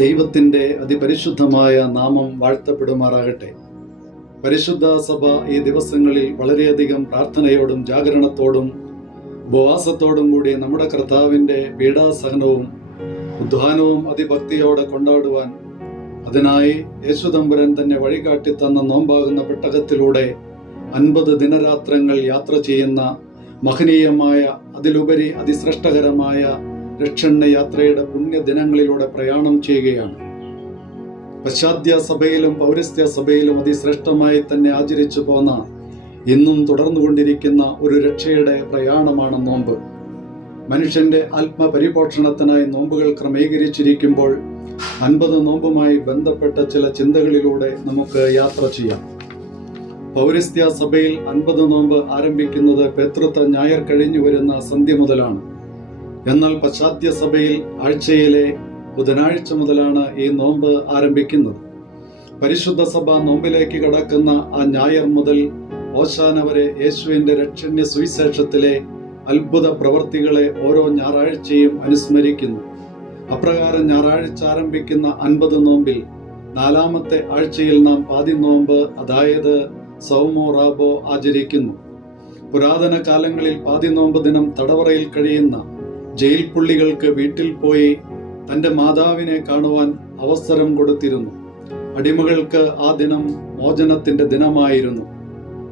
ദൈവത്തിന്റെ അതിപരിശുദ്ധമായ നാമം വാഴ്ത്തപ്പെടുമാറാകട്ടെ. പരിശുദ്ധ സഭ ഈ ദിവസങ്ങളിൽ വളരെയധികം പ്രാർത്ഥനയോടും ജാഗരണത്തോടും ഉപവാസത്തോടും കൂടി നമ്മുടെ കർത്താവിന്റെ പീഡാസഹനവും ഉദ്ധാനവും അതിഭക്തിയോടെ കൊണ്ടാടുവാൻ അതിനായി യേശുദമ്പുരൻ തന്നെ വഴികാട്ടി തന്ന നോമ്പാകുന്ന പെട്ടകത്തിലൂടെ അൻപത് ദിനരാത്രങ്ങൾ യാത്ര ചെയ്യുന്ന മഹനീയമായ അതിലുപരി അതിശ്രേഷ്ഠകരമായ രക്ഷണ്ണ യാത്രയുടെ പുണ്യദിനങ്ങളിലൂടെ പ്രയാണം ചെയ്യുകയാണ്. പശ്ചാത്യ സഭയിലും പൗരസ്ത്യ സഭയിലും അതിശ്രേഷ്ഠമായി തന്നെ ആചരിച്ചു പോന്ന ഇന്നും തുടർന്നുകൊണ്ടിരിക്കുന്ന ഒരു രക്ഷയുടെ പ്രയാണമാണ് നോമ്പ്. മനുഷ്യന്റെ ആത്മപരിപോഷണത്തിനായി നോമ്പുകൾ ക്രമീകരിച്ചിരിക്കുമ്പോൾ അൻപത് നോമ്പുമായി ബന്ധപ്പെട്ട ചില ചിന്തകളിലൂടെ നമുക്ക് യാത്ര ചെയ്യാം. പൗരസ്ത്യ സഭയിൽ അൻപത് നോമ്പ് ആരംഭിക്കുന്നത് പേതൃത്വ ഞായർ കഴിഞ്ഞു വരുന്ന സന്ധ്യ മുതലാണ്. എന്നാൽ പശ്ചാത്യ സഭയിൽ ആഴ്ചയിലെ ബുധനാഴ്ച മുതലാണ് ഈ നോമ്പ് ആരംഭിക്കുന്നത്. പരിശുദ്ധ സഭ നോമ്പിലേക്ക് കടക്കുന്ന ആ ഞായർ മുതൽ ഓശാന വരെ യേശുവിന്റെ രക്ഷണ്യ സുവിശേഷത്തിലെ അത്ഭുത പ്രവർത്തികളെ ഓരോ ഞായറാഴ്ചയും അനുസ്മരിക്കുന്നു. അപ്രകാരം ഞായറാഴ്ച ആരംഭിക്കുന്ന അൻപത് നോമ്പിൽ നാലാമത്തെ ആഴ്ചയിൽ നാം പാതി നോമ്പ് അതായത് സൗമോ റാബോ ആചരിക്കുന്നു. പുരാതന കാലങ്ങളിൽ പാതി നോമ്പ് ദിനം തടവറയിൽ കഴിയുന്ന ജയിൽ പുള്ളികൾക്ക് വീട്ടിൽ പോയി തന്റെ മാതാവിനെ കാണുവാൻ അവസരം കൊടുത്തിരുന്നു. അടിമകൾക്ക് ആ ദിനം മോചനത്തിന്റെ ദിനമായിരുന്നു.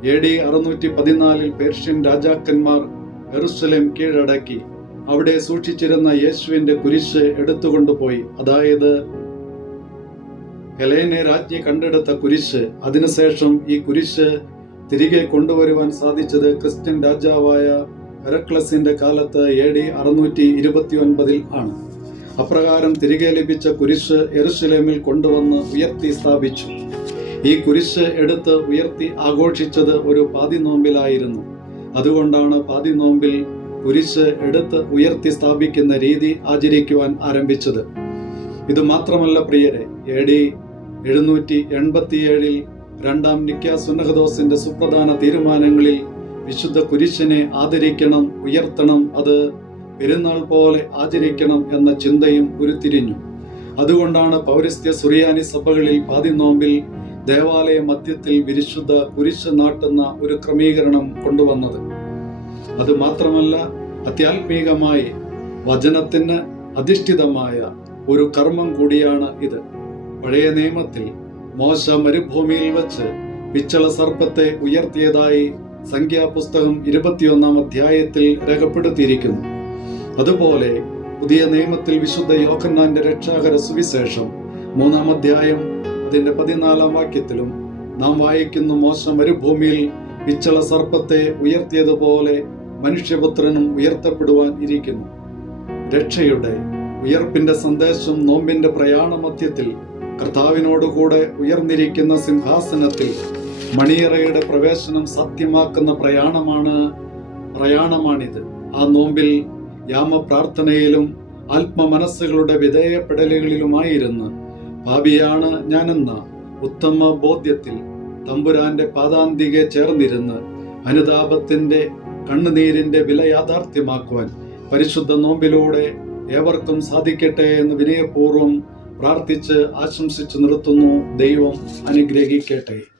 എ ഡി അറുന്നൂറ്റി പതിനാലിൽ പേർഷ്യൻ രാജാക്കന്മാർ എറുസലേം കീഴടക്കി. അവിടെ സൂക്ഷിച്ചിരുന്ന യേശുവിന്റെ കുരിശ് എടുത്തുകൊണ്ടുപോയി. അതായത് ഹെലേനെ രാജ്ഞി കണ്ടെടുത്ത കുരിശ്. അതിനുശേഷം ഈ കുരിശ് തിരികെ കൊണ്ടുവരുവാൻ സാധിച്ചത് ക്രിസ്ത്യൻ രാജാവായ ഹെറക്ലസിന്റെ കാലത്ത് എ ഡി അറുന്നൂറ്റി ഇരുപത്തി ഒൻപതിൽ ആണ്. അപ്രകാരം തിരികെ ലഭിച്ച കുരിശ് എറുസലേമിൽ കൊണ്ടുവന്ന് ഉയർത്തി സ്ഥാപിച്ചു. ഈ കുരിശ് എടുത്ത് ഉയർത്തി ആഘോഷിച്ചത് ഒരു പാതിനോമ്പിലായിരുന്നു. അതുകൊണ്ടാണ് പാതിനോമ്പിൽ കുരിശ് എടുത്ത് ഉയർത്തി സ്ഥാപിക്കുന്ന രീതി ആചരിക്കുവാൻ ആരംഭിച്ചത്. ഇത് മാത്രമല്ല പ്രിയരെ എ ഡി എഴുന്നൂറ്റി എൺപത്തിയേഴിൽ രണ്ടാം നിക്യാസുന്നഹദോസിന്റെ സുപ്രധാന തീരുമാനങ്ങളിൽ വിശുദ്ധ കുരിശിനെ ആദരിക്കണം ഉയർത്തണം അത് പെരുന്നാൾ പോലെ ആചരിക്കണം എന്ന ചിന്തയും ഉരുത്തിരിഞ്ഞു. അതുകൊണ്ടാണ് പൗരസ്ത്യ സുറിയാനി സഭകളിൽ പാതി നോമ്പിൽ ദേവാലയ മധ്യത്തിൽ വിരിശുദ്ധ കുരിശ് നാട്ടുന്ന ഒരു ക്രമീകരണം കൊണ്ടുവന്നത്. അത് മാത്രമല്ല അത്യാത്മീകമായി വചനത്തിന് അധിഷ്ഠിതമായ ഒരു കർമ്മം കൂടിയാണ് ഇത്. പഴയ നിയമത്തിൽ മോശ മരുഭൂമിയിൽ വച്ച് പിച്ചള സർപ്പത്തെ ഉയർത്തിയതായി സംഖ്യാപുസ്തകം ഇരുപത്തിയൊന്നാം അധ്യായത്തിൽ രേഖപ്പെടുത്തിയിരിക്കുന്നു. അതുപോലെ പുതിയ നിയമത്തിൽ വിശുദ്ധ യോഹന്നാന്റെ രക്ഷാകര സുവിശേഷം മൂന്നാം അധ്യായം അതിന്റെ പതിനാലാം വാക്യത്തിലും നാം വായിക്കുന്നു മോശം മരുഭൂമിയിൽ പിച്ചള സർപ്പത്തെ ഉയർത്തിയതുപോലെ മനുഷ്യപുത്രനും ഉയർത്തപ്പെടുവാൻ ഇരിക്കുന്നു. രക്ഷയുടെ ഉയർപ്പിന്റെ സന്ദേശം നോമ്പിന്റെ പ്രയാണ മധ്യത്തിൽ കർത്താവിനോടുകൂടെ ഉയർന്നിരിക്കുന്ന സിംഹാസനത്തിൽ മണിയറയുടെ പ്രവേശനം സത്യമാക്കുന്ന പ്രയാണമാണ് പ്രയാണമാണിത്. ആ നോമ്പിൽ യാമ യാമപ്രാർത്ഥനയിലും ആത്മമനസ്സുകളുടെ വിധേയപ്പെടലുകളിലുമായിരുന്ന്. ഭാവിയാണ് ഞാനെന്ന ഉത്തമ ബോധ്യത്തിൽ തമ്പുരാന്റെ പാദാന്തികെ ചേർന്നിരുന്ന് അനുതാപത്തിന്റെ കണ്ണുനീരിന്റെ വില യാഥാർത്ഥ്യമാക്കുവാൻ പരിശുദ്ധ നോമ്പിലൂടെ ഏവർക്കും സാധിക്കട്ടെ എന്ന് വിനയപൂർവം പ്രാർത്ഥിച്ച് ആശംസിച്ചു നിർത്തുന്നു. ദൈവം അനുഗ്രഹിക്കട്ടെ.